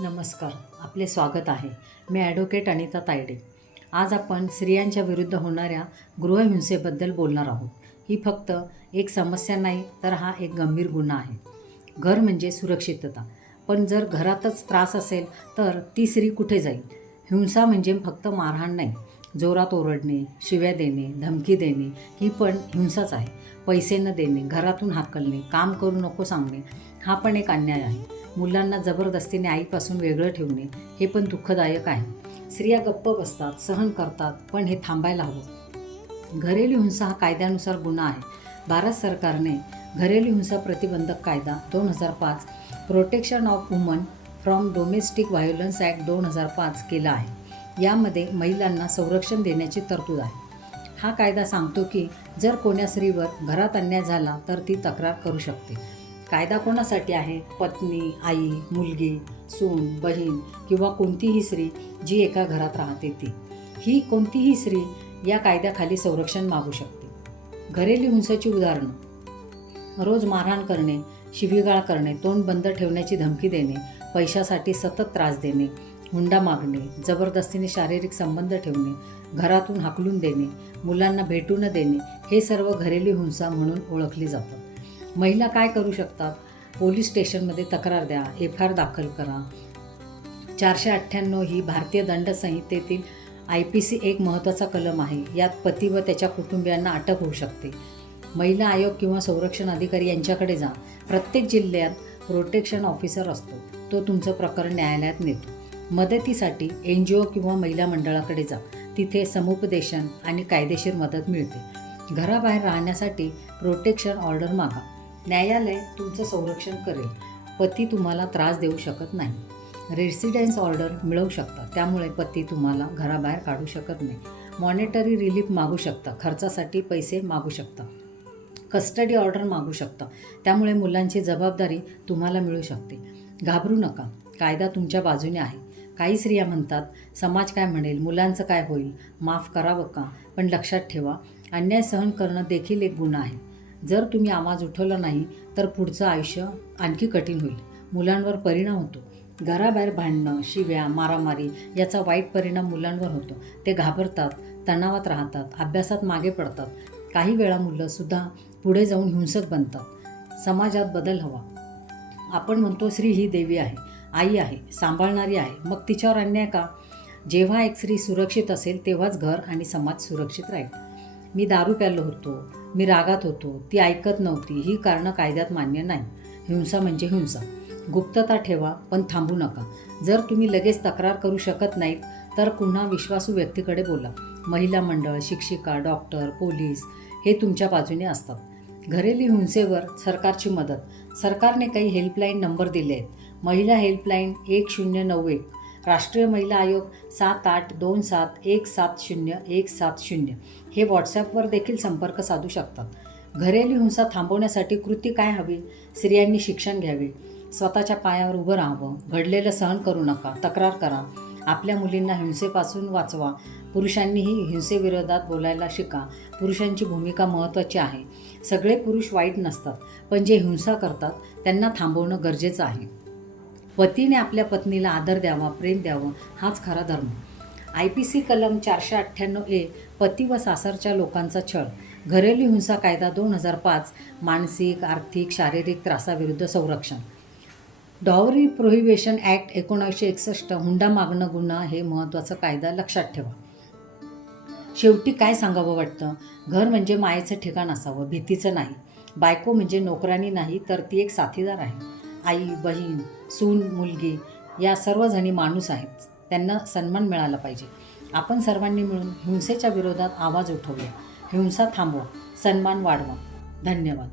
नमस्कार आपले स्वागत आहे. मी ॲडव्होकेट अनिता तायडे. आज आपण स्त्रियांच्या विरुद्ध होणाऱ्या गृहहिंसेबद्दल बोलणार आहोत. ही फक्त एक समस्या नाही तर हा एक गंभीर गुन्हा आहे. घर म्हणजे सुरक्षितता. पण जर घरातच त्रास असेल तर ती स्त्री कुठे जाईल? हिंसा म्हणजे फक्त मारहाण नाही जोरात ओरडणे शिव्या देणे धमकी देणे ही पण हिंसाच आहे. पैसे न देणे घरातून हाकलणे काम करू नको सांगणे हा पण एक अन्याय आहे. मुलांना जबरदस्तीने आईपासून वेगळं ठेवणे हे पण दुःखदायक आहे. स्त्रिया गप्प बसतात सहन करतात पण हे थांबायला हवं. घरेलू हिंसा हा कायद्यानुसार गुन्हा आहे. भारत सरकारने घरेलू हिंसा प्रतिबंधक कायदा दोन हजार पाच protection of women from domestic violence act दोन हजार पाच केला आहे. यामध्ये महिलांना संरक्षण देण्याची तरतूद आहे. हा कायदा सांगतो की जर कोण्या स्त्रीवर घरात अन्याय झाला तर ती तक्रार करू शकते. कायदा कोणासाठी आहे? पत्नी आई मुलगी सून बहीण किंवा कोणतीही स्त्री जी एका घरात राहते ती. ही कोणतीही स्त्री या कायद्याखाली संरक्षण मागू शकते. घरेलू हिंसाची उदाहरणं. रोज मारहाण करणे शिवीगाळ करणे तोंड बंद ठेवण्याची धमकी देणे पैशासाठी सतत त्रास देणे हुंडा मागणे जबरदस्तीने शारीरिक संबंध ठेवणे घरातून हाकलून देणे मुलांना भेटू न देणे हे सर्व घरेलू हिंसा म्हणून ओळखली जातात. महिला काय करू शकतात? पोलीस स्टेशनमध्ये तक्रार द्या एफ आय आर दाखल करा. चारशे अठ्ठ्याण्णव ही भारतीय दंड संहितेतील आय पी सी एक महत्त्वाचा कलम आहे. यात पती व त्याच्या कुटुंबियांना अटक होऊ शकते. महिला आयोग किंवा संरक्षण अधिकारी यांच्याकडे जा. प्रत्येक जिल्ह्यात प्रोटेक्शन ऑफिसर असतो. तो तुमचं प्रकरण न्यायालयात नेतो. मदतीसाठी एन जी ओ किंवा महिला मंडळाकडे जा. तिथे समुपदेशन आणि कायदेशीर मदत मिळते. घराबाहेर राहण्यासाठी प्रोटेक्शन ऑर्डर मागा. न्यायालय तुमचं संरक्षण करेल. पती तुम्हाला त्रास देऊ शकत नाही. रेसिडेन्स ऑर्डर मिळवू शकता. त्यामुळे पती तुम्हाला घराबाहेर काढू शकत नाही. मॉनिटरी रिलीफ मागू शकता. खर्चासाठी पैसे मागू शकता. कस्टडी ऑर्डर मागू शकता. त्यामुळे मुलांची जबाबदारी तुम्हाला मिळू शकते. घाबरू नका. कायदा तुमच्या बाजूने आहे. काही स्त्रिया म्हणतात समाज काय म्हणेल मुलांचं काय होईल माफ करावं का? पण लक्षात ठेवा अन्याय सहन करणं देखील एक गुन्हा आहे. जर तुम्ही आवाज उठवला नाही तर पुढचं आयुष्य आणखी कठीण होईल. मुलांवर परिणाम होतो. घराबाहेर भांडणं शिव्या मारामारी याचा वाईट परिणाम मुलांवर होतो. ते घाबरतात तणावात राहतात अभ्यासात मागे पडतात. काही वेळा मुलंसुद्धा पुढे जाऊन हिंसक बनतात. समाजात बदल हवा. आपण म्हणतो स्त्री ही देवी आहे. आई आहे सांभाळणारी आहे मग तिच्यावर अन्याय का? जेव्हा एक स्त्री सुरक्षित असेल तेव्हाच घर आणि समाज सुरक्षित राहील. मी दारू प्यालो होतो मी रागात होतो ती ऐकत नव्हती ही कारणं कायद्यात मान्य नाही. हिंसा म्हणजे हिंसा. गुप्तता ठेवा पण थांबू नका. जर तुम्ही लगेच तक्रार करू शकत नाहीत तर पुन्हा विश्वासू व्यक्तीकडे बोला. महिला मंडळ शिक्षिका डॉक्टर पोलीस हे तुमच्या बाजूने असतात. घरेलू हिंसेवर सरकारची मदत. सरकारने काही हेल्पलाईन नंबर दिले आहेत महिला हेल्पलाईन एक शून्य नऊ एक. राष्ट्रीय महिला आयोग सात आठ दोन सात एक सात शून्य एक सात शून्य. हे व्हॉट्सॲपवर देखील संपर्क साधू शकतात. घरेलू हिंसा थांबवण्यासाठी कृती काय हवी? स्त्रियांनी शिक्षण घ्यावे. स्वतःच्या पायावर उभं राहावं. घडलेलं सहन करू नका. तक्रार करा. आपल्या मुलींना हिंसेपासून वाचवा. पुरुषांनीही हिंसेविरोधात बोलायला शिका. पुरुषांची भूमिका महत्त्वाची आहे. सगळे पुरुष वाईट नसतात. पण जे हिंसा करतात त्यांना थांबवणं गरजेचं आहे. पतीने आपल्या पत्नीला आदर द्यावा प्रेम द्यावं हाच खरा धर्म. आय पी सी कलम चारशे अठ्ठ्याण्णव ए पती व सासरच्या लोकांचा छळ. घरेलू हिंसा कायदा दोन हजार पाच मानसिक आर्थिक शारीरिक त्रासाविरुद्ध संरक्षण. डॉवरी प्रोहिबेशन ॲक्ट एकोणीसशे एकसष्ट हुंडा मागणं गुन्हा हे महत्त्वाचं कायदा लक्षात ठेवा. शेवटी काय सांगावं वाटतं? घर म्हणजे मायेचं ठिकाण असावं भीतीचं नाही. बायको म्हणजे नोकरानी नाही तर ती एक साथीदार आहे. आई बहीण सून मुलगी या सर्वजणी माणूस आहेत. त्यांना सन्मान मिळाला पाहिजे. आपण सर्वांनी मिळून हिंसेच्या विरोधात आवाज उठवूया. हिंसा थांबवा. सन्मान वाढवा. धन्यवाद.